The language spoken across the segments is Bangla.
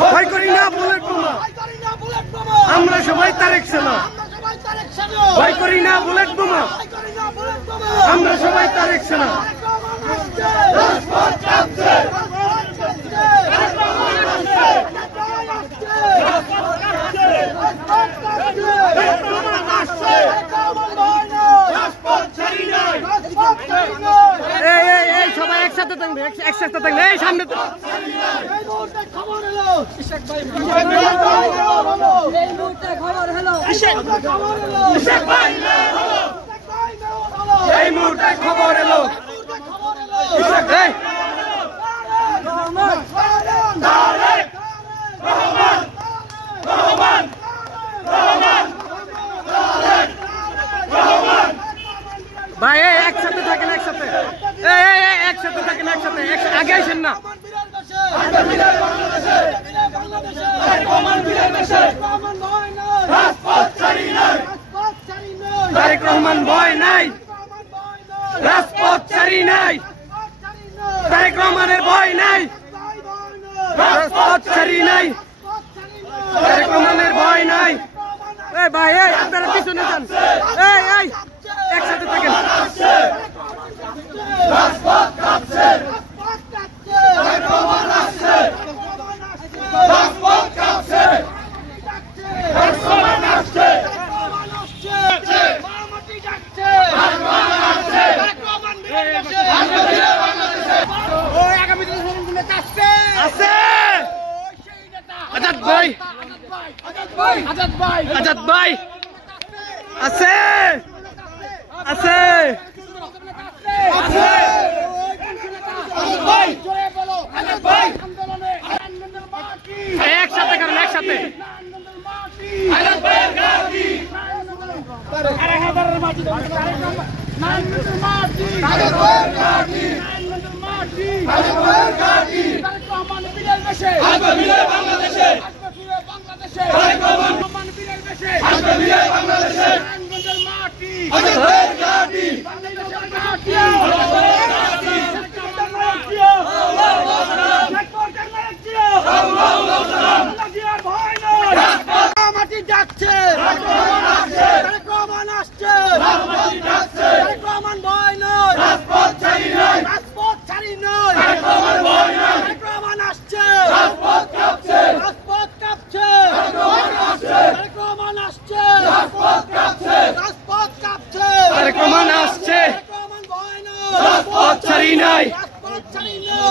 ভয় করি না বুলেট বোমা, আমরা সবাই তারেক সেনা। ভয় করি না বুলেট বোমা, আমরা সবাই তারেক সেনা। সবাই একসাথে থাকবে, একসাথে থাকবে। এই সামনে তো এই মুহূর্তে খবর এলো। ভাই একসাথে থাকেন, একসাথে একসাথে থাকেন, একসাথে আগে আসেন না। তারেক রহমান ভয় নাই, রাজপথ ছাড়ি নাই। তারেক রহমানের ভয় নাই, রাজপথ ছাড়ি নাই। তারেক রহমানের ভয় নাই। এই ভাই আপনারা পিছনে যান, এই একসাথে থাকেন। আজাদ ভাই, আজাদ ভাই আছে, আছে একসাথে করেন, একসাথে।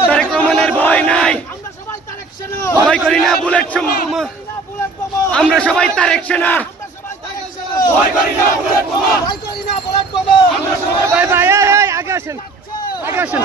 তারেক রহমানের ভয় নাই, ভয় করি না বুলেট বোমা, আমরা সবাই তারেক সেনা। ভয় করি না বুলেট বোমা, ভাই ভাই আগে আসেন, আগে আসেন।